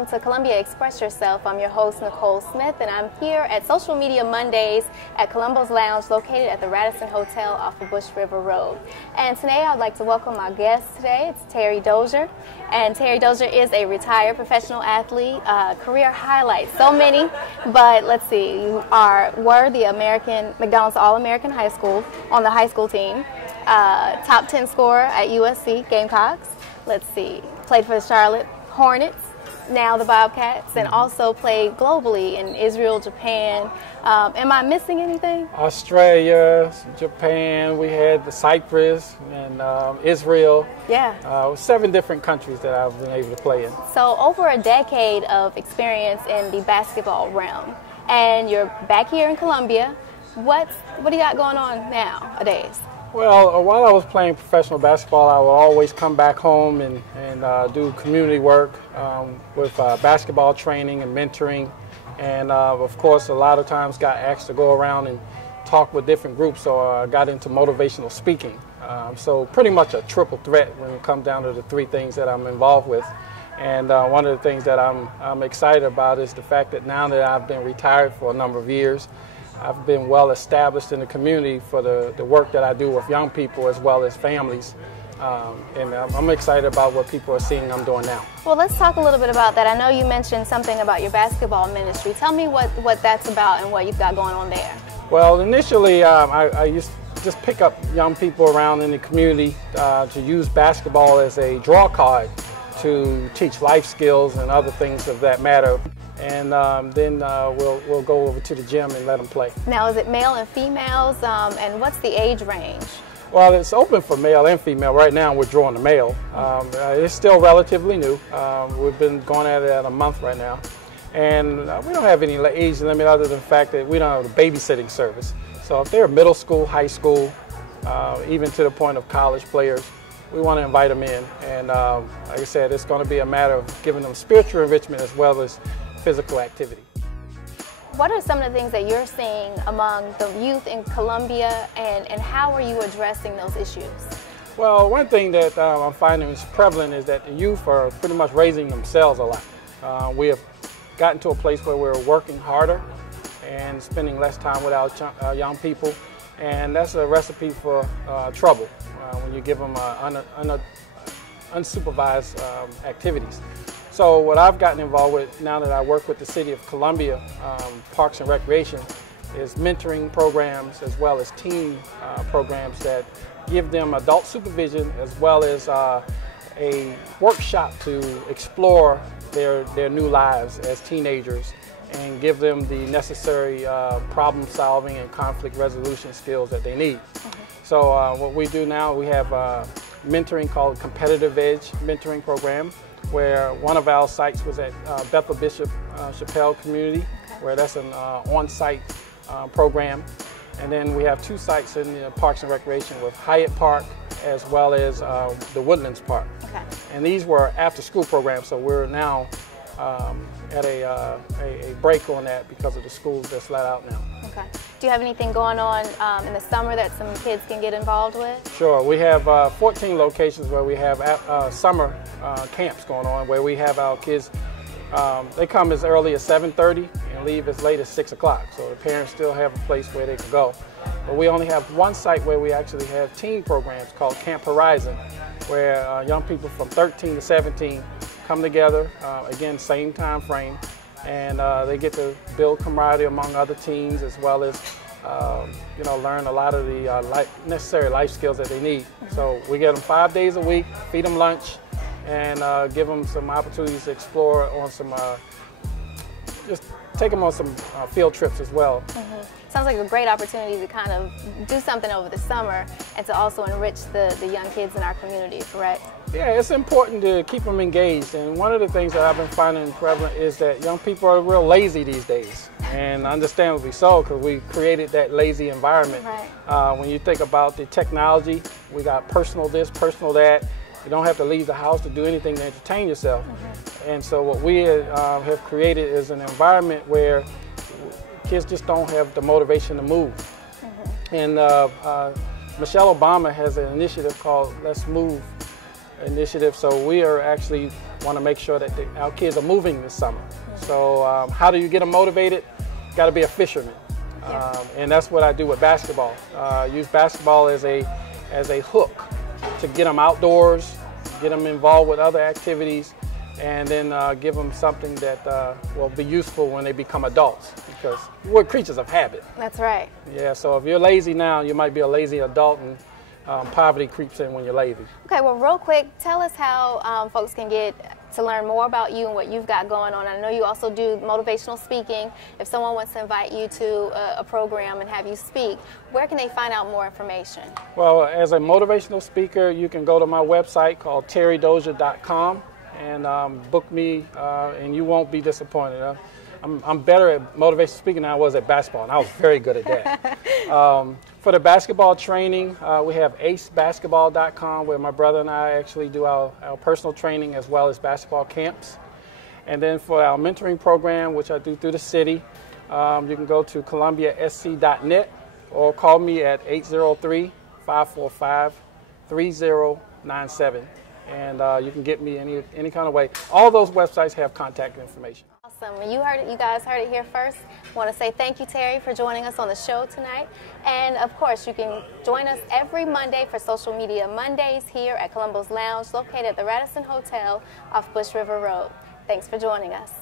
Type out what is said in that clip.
welcome to Columbia Express Yourself. I'm your host, Nicole Smith, and I'm here at Social Media Mondays at Columbo's Lounge, located at the Radisson Hotel off of Bush River Road. And today I'd like to welcome my guest today. It's Terry Dozier. And Terry Dozier is a retired professional athlete, career highlights, so many. But let's see, you were the McDonald's All-American High School on the high school team, top 10 scorer at USC Gamecocks. Let's see, played for the Charlotte Hornets, now the Bobcats, and also played globally in Israel, Japan. Am I missing anything? Australia, Japan, we had the Cyprus and Israel. Yeah. 7 different countries that I've been able to play in. So over a decade of experience in the basketball realm, and you're back here in Columbia. What do you got going on nowadays? Well, while I was playing professional basketball, I would always come back home and do community work with basketball training and mentoring. And of course, a lot of times got asked to go around and talk with different groups, so I got into motivational speaking. So pretty much a triple threat when it comes down to the 3 things that I'm involved with. And one of the things that I'm excited about is the fact that now that I've been retired for a number of years, I've been well established in the community for the work that I do with young people as well as families. And I'm excited about what people are seeing I'm doing now. Well, let's talk a little bit about that. I know you mentioned something about your basketball ministry. Tell me what that's about and what you've got going on there. Well, initially I used to just pick up young people around in the community to use basketball as a draw card to teach life skills and other things of that matter. And then we'll go over to the gym and let them play. Now, is it male and females, and what's the age range? Well, it's open for male and female. Right now we're drawing the male. It's still relatively new. We've been going at it a month right now. And we don't have any age limit other than the fact that we don't have a babysitting service. So if they're middle school, high school, even to the point of college players, we want to invite them in. And like I said, it's going to be a matter of giving them spiritual enrichment as well as physical activity. What are some of the things that you're seeing among the youth in Columbia, and how are you addressing those issues? Well, one thing that I'm finding is prevalent is that the youth are pretty much raising themselves a lot. We have gotten to a place where we're working harder and spending less time with our young people, and that's a recipe for trouble when you give them unsupervised activities. So what I've gotten involved with now that I work with the City of Columbia Parks and Recreation is mentoring programs as well as team programs that give them adult supervision as well as a workshop to explore their new lives as teenagers and give them the necessary problem solving and conflict resolution skills that they need. So what we do now, we have mentoring called Competitive Edge mentoring program, where one of our sites was at Bethel Bishop Chappelle Community, where that's an on-site program. And then we have 2 sites in the Parks and Recreation with Hyatt Park as well as the Woodlands Park. Okay. And these were after-school programs, so we're now at a break on that because of the schools that's let out now. Okay. Do you have anything going on in the summer that some kids can get involved with? Sure. We have 14 locations where we have summer camps going on, where we have our kids, they come as early as 7:30 and leave as late as 6 o'clock. So the parents still have a place where they can go. But we only have one site where we actually have teen programs called Camp Horizon, where young people from 13 to 17 come together, again, same time frame, and they get to build camaraderie among other teens as well as learn a lot of the necessary life skills that they need. So we get them 5 days a week, feed them lunch, and give them some opportunities to explore on some, just take them on some field trips as well. Sounds like a great opportunity to kind of do something over the summer and to also enrich the young kids in our community, correct? Yeah, it's important to keep them engaged, and one of the things that I've been finding prevalent is that young people are real lazy these days, and understandably so, because we created that lazy environment. Right. When you think about the technology, we got personal this, personal that. You don't have to leave the house to do anything to entertain yourself. And so what we have created is an environment where kids just don't have the motivation to move. And Michelle Obama has an initiative called Let's Move initiative. So we are actually want to make sure that our kids are moving this summer. So how do you get them motivated? Got to be a fisherman. And that's what I do with basketball. Use basketball as a hook to get them outdoors, get them involved with other activities, and then give them something that will be useful when they become adults, because we're creatures of habit. That's right. Yeah, so if you're lazy now, you might be a lazy adult, and poverty creeps in when you're lazy. Okay, well, real quick, tell us how folks can get to learn more about you and what you've got going on. I know you also do motivational speaking. If someone wants to invite you to a program and have you speak, where can they find out more information? Well, as a motivational speaker, you can go to my website called terrydozier.com and book me, and you won't be disappointed. I'm better at motivational speaking than I was at basketball, and I was very good at that. For the basketball training, we have acebasketball.com, where my brother and I actually do our personal training as well as basketball camps. And then for our mentoring program, which I do through the city, you can go to columbiasc.net or call me at 803-545-3097. And you can get me any kind of way. All those websites have contact information. Awesome. You guys heard it here first. I want to say thank you, Terry, for joining us on the show tonight. And of course, you can join us every Monday for Social Media Mondays here at Columbo's Lounge, located at the Radisson Hotel off Bush River Road. Thanks for joining us.